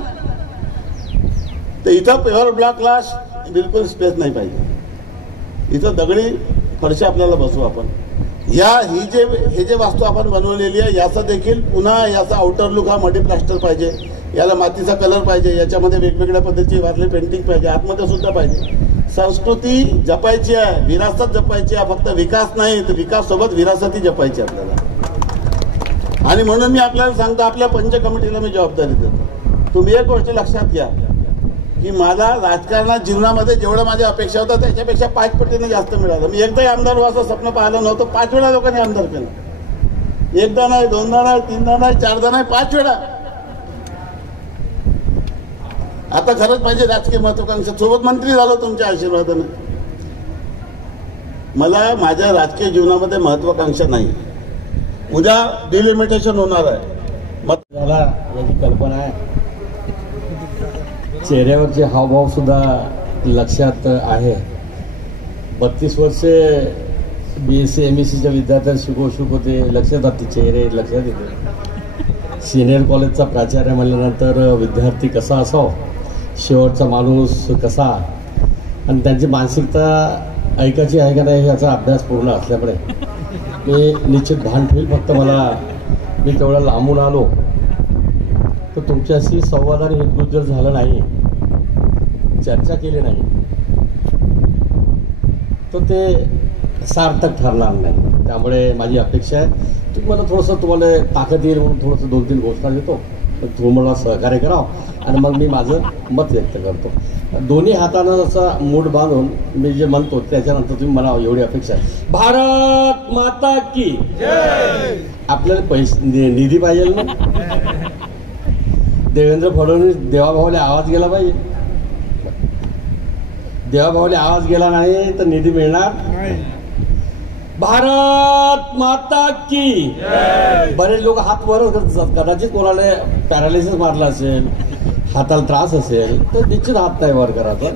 तर इथं पेवर ब्लॉकला बिलकुल स्पेस नाही पाहिजे. इथं दगडी फरशी आपल्याला बसवू आपण. हे जे वास्तू आपण बनवलेली आहे याचा देखील पुन्हा याचा आउटर लुक हा मडी प्लास्टर पाहिजे. याला मातीचा कलर पाहिजे, याच्यामध्ये वेगवेगळ्या पद्धतीची वारली पेंटिंग पाहिजे, आतमध्ये सुद्धा पाहिजे. संस्कृती जपायची आहे, विरासत जपायची आहे. फक्त विकास नाही तर विकास सोबत विरासतही जपायची आपल्याला. आणि म्हणून मी आपल्याला सांगतो, आपल्या पंच कमिटीला मी जबाबदारी देतो. तुम्ही एक गोष्ट लक्षात घ्या की मला राजकारणात जीवनामध्ये जेवढं माझ्या अपेक्षा होत्या त्याच्यापेक्षा 5 पटीने जास्त मिळालं. मी एकदाही आमदार व्हायचं स्वप्न पाहिलं नव्हतं, 5 वेळा लोकांनी आमदार केलं. एकदा नाही, दोनदा नाही, तीनदा नाही, चारदा नाही, 5 वेळा. आता खरंच पाहिजे राजकीय महत्वाकांक्षा सोबत मंत्री झालो तुमच्या आशीर्वादाने. मला माझ्या राजकीय जीवनामध्ये महत्वाकांक्षा नाही. उद्या डिलिमिटेशन होणार आहे, झाला याची कल्पना आहे. चेहऱ्यावरचे हावभाव सुद्धा लक्षात आहे. 32 वर्षे BSc MScच्या विद्यार्थ्यांना शिकवते, लक्षात येतात ते चेहरे, लक्षात येते. सिनियर कॉलेजचा प्राचार्य म्हणल्यानंतर विद्यार्थी कसा असावा, शेवटचा माणूस कसा, आणि त्यांची मानसिकता ऐकायची आहे का नाही याचा अभ्यास पूर्ण असल्यामुळे मी निश्चित भान ठेवील. फक्त मी तेवढा लांबून आलो तर तुमच्याशी संवादाने हितगुज झालं नाही, चर्चा केली नाही, तर ते सार्थक ठरणार नाही. त्यामुळे माझी अपेक्षा आहे तुम्हाला तुम्हाला ताकद येईल म्हणून थोडंसं 2-3 घोषणा देतो, तुम्ही मला सहकार्य करावं आणि मग मी माझं मत व्यक्त करतो. दोन्ही हातानं असा मूठ बांधून मी जे म्हणतो त्याच्यानंतर तुम्ही मला एवढी अपेक्षा आहे. भारत माता की आपल्याला पैसे निधी पाहिजे ना. देवेंद्र फडणवीस देवाभावाले आवाज गेला पाहिजे. देवाभावाले आवाज गेला नाही तर निधी मिळणार नाही. भारत माता की. बरेच लोक हात वरच करतात, कदाचित कोणाला पॅरालिसिस मारला असेल, हाताला त्रास असेल तर निश्चित हात नाही वर करायचा,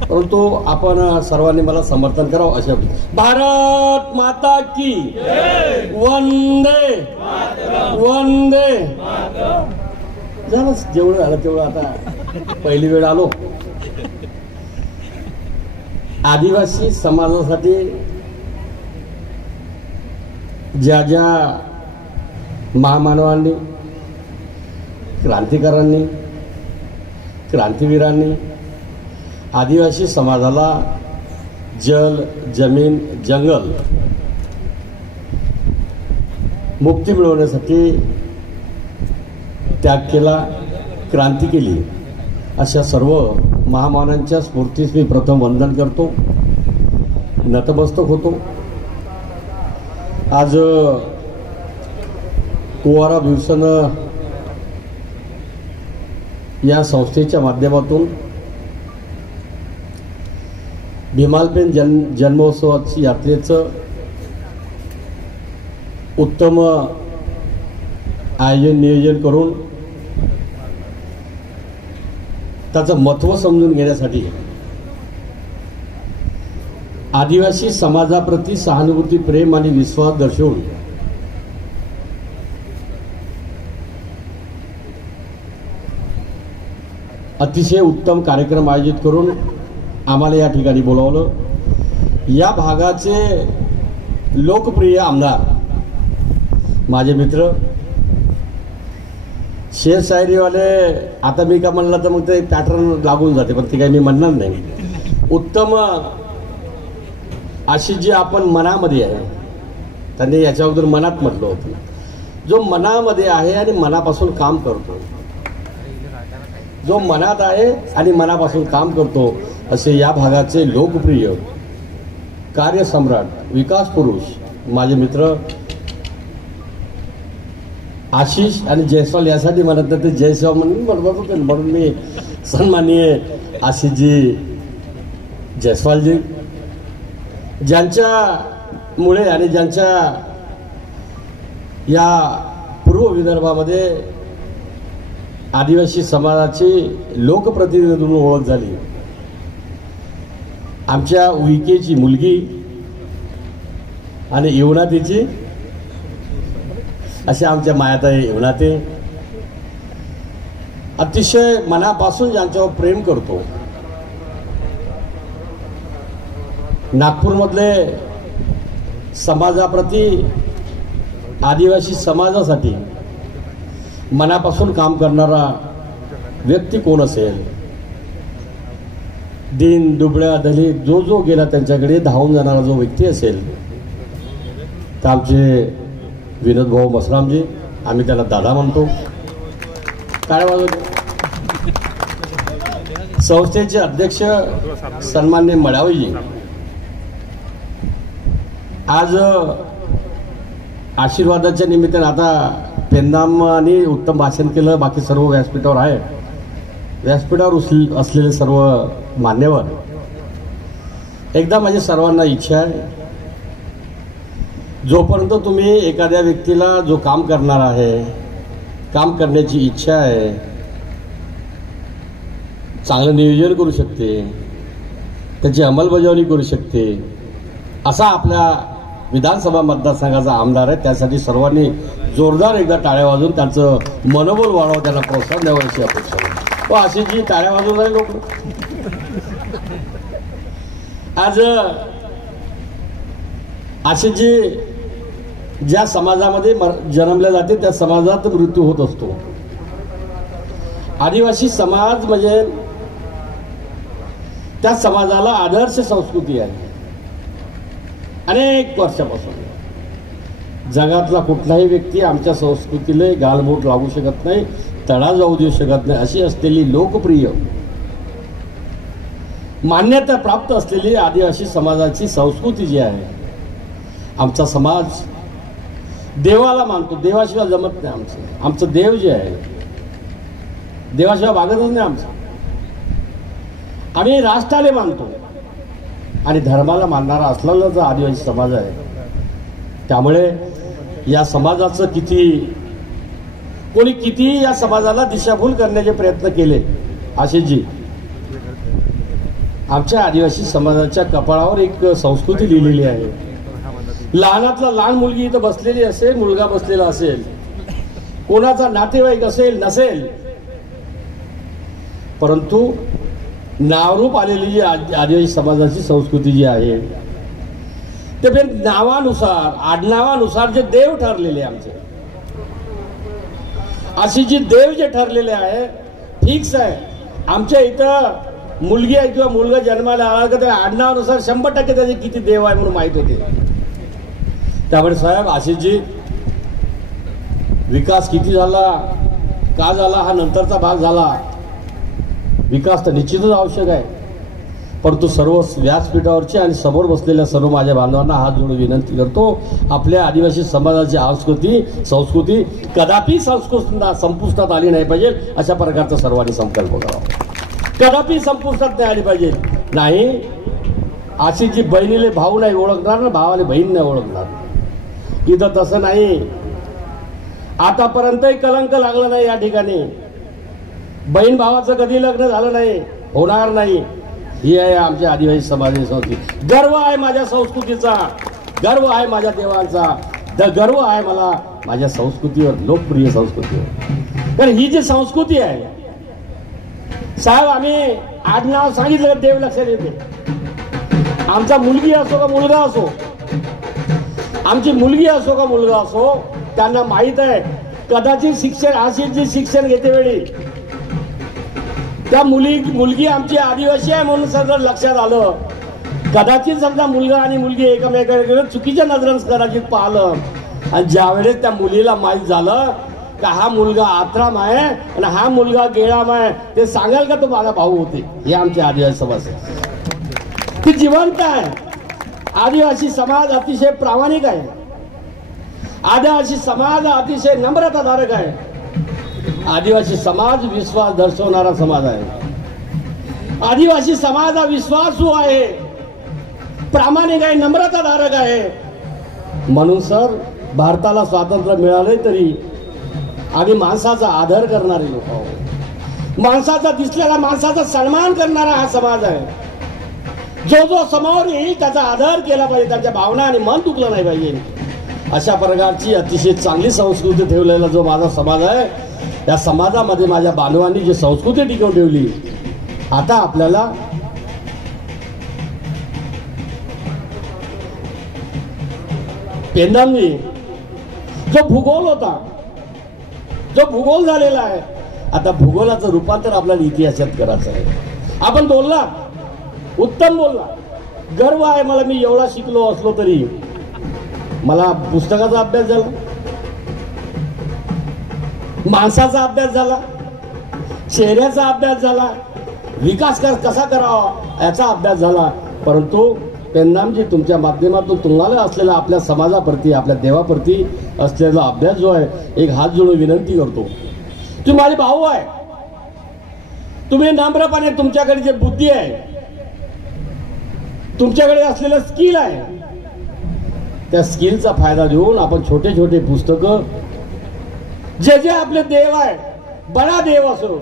परंतु आपण सर्वांनी मला समर्थन करावं अशा. भारत माता की. वंदे वंदे. झालं जेवढं झालं तेवढं. आता पहिली वेळ आलो. आदिवासी समाजासाठी ज्या महामानवांनी, क्रांतिकारांनी, क्रांतिवीरांनी आदिवासी समाजाला जल, जमीन, जंगल मुक्ती मिळवण्यासाठी त्याग केला, क्रांती केली, अशा सर्व महामानवांच्या स्फूर्तीस मी प्रथम वंदन करतो, नतमस्तक होतो. आज कुवारा भीवसन या माध्यमातून भीमालपेन जन्मोत्सवाची यात्रेचं उत्तम आयोजन नियोजन करून त्याचं महत्त्व समजून घेण्यासाठी आदिवासी समाजाप्रती सहानुभूती, प्रेम आणि विश्वास दर्शवून अतिशय उत्तम कार्यक्रम आयोजित करून आम्हाला या ठिकाणी बोलावलं. या भागाचे लोकप्रिय आमदार माझे मित्र शेर शायरीवाले, आता मी का म्हणलं तर मग ते पॅटर्न लागून जाते, पण ते काही मी म्हणणार नाही. उत्तम अशी जी आपण मनामध्ये आहे, त्यांनी याच्या अगोदर मनात म्हटलं होतं, जो मनामध्ये आहे आणि मनापासून काम करतो, जो मनात आहे आणि मनापासून काम करतो, असे या भागाचे लोकप्रिय कार्यसम्राट, विकास पुरुष माझे मित्र आशिष आणि जयस्वाल. यासाठी म्हणत नाही ते जयस्वाल म्हणून म्हणत होते, म्हणून मी सन्माननीय आशिषजी जयस्वालजी, ज्यांच्यामुळे आणि ज्यांच्या या पूर्व विदर्भामध्ये आदिवासी समाजाची लोकप्रतिनिधी म्हणून ओळख झाली. आमच्या उईकेची मुलगी आणि येवनातीची, अशा आमच्या मायाताई येवनाते, अतिशय मनापासून ज्यांच्यावर प्रेम करतो. नागपूरमधले समाजाप्रती, आदिवासी समाजासाठी मनापासून काम करणारा व्यक्ती कोण असेल, दीन दुबळ्या दलित जो गेला त्यांच्याकडे धावून जाणारा जो व्यक्ती असेल, तर आमचे विनोद भाऊ मसरामजी, आम्ही त्याला दादा म्हणतो. काय वाजवतो. संस्थेचे अध्यक्ष सन्माननीय मडावीजी, आज आशीर्वादाच्या निमित्ताने आता पेंदामाने उत्तम भाषण केलं, बाकी सर्व व्यासपीठावर आहे. व्यासपीठावर असलेले सर्व मान्यवर, एकदा माझी सर्वांना इच्छा आहे, जोपर्यंत तुम्ही एखाद्या व्यक्तीला जो काम करणार आहे, काम करण्याची इच्छा आहे, चांगलं नियोजन करू शकते, त्याची अंमलबजावणी करू शकते, असा आपल्या विधानसभा मतदारसंघाचा आमदार आहे, त्यासाठी सर्वांनी जोरदार एकदा टाळ्या वाजवून त्यांचं मनोबल वाढवा, त्यांना प्रोत्साहन द्यावं अशी अपेक्षा आहे. आशिषजी टाळ्या वाजवून राहिले लोक. आज आशिषजी ज्या समाजामध्ये जन्मल्या जाते त्या समाजात मृत्यू होत असतो. आदिवासी समाज म्हणजे त्या समाजाला आदर्श संस्कृती आहे. अनेक वर्षापासून जगातला कुठलाही व्यक्ती आमच्या संस्कृतीला गालबोट लागू शकत नाही, तडा जाऊ देऊ शकत नाही, अशी असलेली लोकप्रिय मान्यता प्राप्त असलेली आदिवासी समाजाची संस्कृती जी आहे, आमचा समाज देवाला मानतो. देवाशिवाय जमत नाही आमचं देव जे आहे, देवाशिवाय वागतच नाही आमचं. आम्ही राष्ट्राला मानतो आणि धर्माला मानणारा असलेला जो आदिवासी समाज आहे, त्यामुळे या समाजाचं कोणी किती या समाजाला दिशाभूल करण्याचे प्रयत्न केले, आशिषजी आमच्या आदिवासी समाजाच्या कपाळावर एक संस्कृती लिहिलेली आहे. लहानातला लहान मुलगी इथं बसलेली असेल, मुलगा बसलेला असेल, कोणाचा नातेवाईक असेल नसेल, परंतु नावरूप आलेली जी आदिवासी समाजाची संस्कृती जी आहे, ते नावानुसार आडनावानुसार जे देव ठरलेले आमचे, अशी जी देव जे ठरलेले आहे फिक्स आहे. आमच्या इथं मुलगी आहे किंवा मुलगा जन्माला आला का त्या आडनावानुसार 100% त्याचे किती देव आहे म्हणून माहित होते. त्यामुळे साहेब आशिषजी विकास किती झाला, का झाला हा नंतरचा भाग झाला. विकास तर निश्चितच आवश्यक आहे, परंतु सर्व व्यासपीठावरचे आणि समोर बसलेल्या सर्व माझ्या बांधवांना हात जोडून विनंती करतो, आपल्या आदिवासी समाजाची संस्कृती कदापि संपुष्टात आली नाही पाहिजे, अशा प्रकारचा सर्वांनी संकल्प करावा. कदापि संपुष्टात नाही आली पाहिजे. नाही आशिषजी बहिणीले भाऊ नाही ओळखणार ना भावाले बहीण नाही ओळखणार. इथं तसं नाही. आतापर्यंतही कलंक लागलं नाही या ठिकाणी. बहीण भावाचं कधी लग्न झालं नाही, होणार नाही. ही आहे आमच्या आदिवासी समाजाची संस्कृती. गर्व आहे माझ्या संस्कृतीचा, गर्व आहे माझ्या देवांचा, गर्व आहे मला माझ्या संस्कृतीवर, लोकप्रिय संस्कृतीवर. कारण ही जी संस्कृती आहे साहेब, आम्ही आडनाव सांगितलं देव लक्षात येते. आमचा मुलगी असो का मुलगा असो, आमची मुलगी असो का मुलगा असो, त्यांना माहित आहे कदाचित शिक्षण आशिषजी शिक्षण घेते वेळी त्या मुलगी आमची आदिवासी आहे म्हणून सगळं लक्षात आलं. कदाचित समजा मुलगा आणि मुलगी एकमेकांकडे चुकीच्या नजरेने कदाचित पाहिलं, आणि ज्यावेळेस त्या मुलीला माहीत झालं का हा मुलगा आत्राम आहे आणि हा मुलगा गेळाम आहे, ते सांगाल का तो माझा भाऊ होते. हे आमचे आदिवासी समाज ती जिवंत आहे. आदिवासी समाज अतिशय प्रामाणिक आहे. आदिवासी समाज अतिशय नम्रताधारक आहे. आदिवासी समाज विश्वास दर्शवणारा समाज आहे. आदिवासी समाज हा विश्वासू आहे, प्रामाणिक आहे, नम्रताधारक आहे. म्हणून सर भारताला स्वातंत्र्य मिळाले तरी आम्ही माणसाचा आदर करणारे लोक आहोत. माणसाचा दिसलेला माणसाचा सन्मान करणारा हा समाज आहे. जो समोर येईल त्याचा आदर केला पाहिजे, त्याच्या भावना आणि मन दुखलं नाही पाहिजे. अशा प्रकारची अतिशय चांगली संस्कृती ठेवलेला जो माझा समाज आहे, या समाजामध्ये माझ्या बांधवांनी जी संस्कृती टिकवून ठेवली, आता आपल्याला पेंदामनी जो भूगोल होता, जो भूगोल झालेला आहे, आता भूगोलाचं रूपांतर आपल्याला इतिहासात करायचं आहे. आपण बोलला, उत्तम बोलला, गर्व आहे मला. मी एवढा शिकलो असलो तरी मला पुस्तकाचा अभ्यास झाला, माणसाचा अभ्यास झाला, चेहऱ्याचा अभ्यास झाला, विकास कसा करावा याचा अभ्यास झाला, परंतु परिणामजी तुमच्या माध्यमातून तुम्हाला असलेला आपल्या समाजाप्रती आपल्या देवाप्रती असलेला अभ्यास जो आहे एक हात जोडून विनंती करतो. तुम्ही माझे भाऊ आहे, तुम्ही नम्रपणे तुमच्याकडे जे बुद्धी आहे, तुमच्याकडे असलेलं स्किल आहे, त्या स्किलचा फायदा घेऊन आपण छोटे छोटे पुस्तकं जे जे आपले देव आहे, बडा देव असो,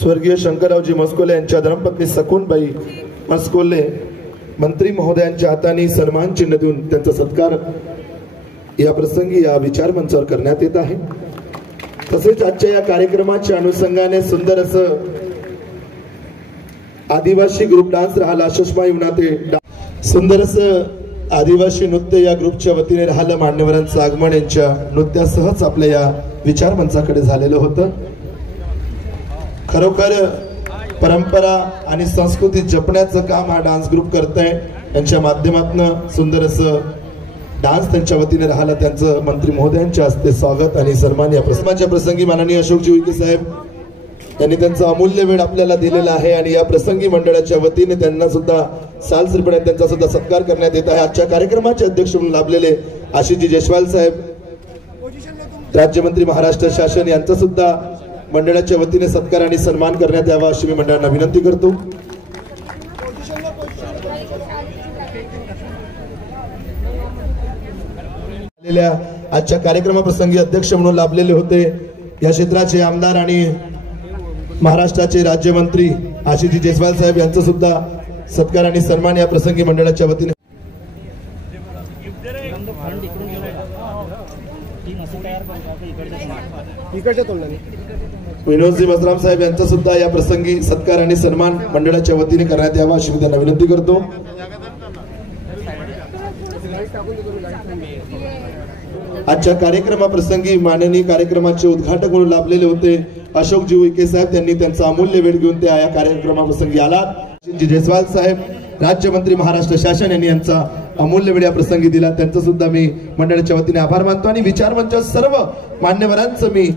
स्वर्गीय शंकररावजी मस्कोले यांच्या धर्मपत्नी सकुनबाई मस्कोले मंत्री महोदयांच्या हाताने सन्मान चिन्ह देऊन त्यांचा सत्कार या प्रसंगी या विचार मंचावर करण्यात येत आहे. तसेच आजच्या या कार्यक्रमाच्या अनुषंगाने सुंदर असं आदिवासी ग्रुप डान्स राहिला. सुषमा युनाते सुंदर असं आदिवासी नृत्य या ग्रुपच्या वतीने राहिलं. मान्यवरांचं आगमन यांच्या नृत्यासहच आपल्या या विचार मंचाकडे झालेलं होतं. खरोखर परंपरा आणि संस्कृती जपण्याचं काम हा डान्स ग्रुप करत आहे. त्यांच्या माध्यमातून सुंदर असं डान्स त्यांच्या वतीने राहिला. त्यांचं मंत्री महोदयांच्या हस्ते स्वागत आणि सन्मान या प्रसंगी माननीय अशोकजी उईके साहेब यांनी त्यांचा अमूल्य वेळ आपल्याला दिलेला आहे आणि या प्रसंगी मंडळाच्या वतीने त्यांना सुद्धा सालसरपणे त्यांचा सुद्धा सत्कार करण्यात येत आहे. आजच्या कार्यक्रमाचे अध्यक्ष म्हणून लाभलेले आशिषजी जयस्वाल साहेब, राज्यमंत्री महाराष्ट्र शासन, यांचा सुद्धा मंडळाच्या वतीने सत्कार आणि सन्मान करण्यात यावा अशी मी मंडळांना विनंती करतो. आजच्या कार्यक्रमाप्रसंगी अध्यक्ष म्हणून लाभलेले होते या क्षेत्राचे आमदार आणि महाराष्ट्राचे राज्यमंत्री आशिषजी जयस्वाल साहेब, यांचा सुद्धा सत्कार आणि सन्मान या प्रसंगी मंडळाच्या वतीने. विनोदजी मसराम साहेब यांचा सुद्धा या प्रसंगी सत्कार आणि सन्मान मंडळाच्या वतीने करण्यात यावा अशी मी त्यांना विनंती करतो. आजच्या कार्यक्रमाप्रसंगी माननीय कार्यक्रमाचे उद्घाटक म्हणून लाभलेले होते अशोकजी उईके साहेब. त्यांनी त्यांचा अमूल्य वेळ घेऊन त्या या कार्यक्रमाप्रसंगी आलात. जयस्वाल साहेब, राज्यमंत्री महाराष्ट्र शासन, यांनी यांचा अमूल्य वेळ या प्रसंगी दिला. त्यांचा सुद्धा मी मंडळाच्या वतीने आभार मानतो आणि विचार मंच सर्व मान्यवरांचं मी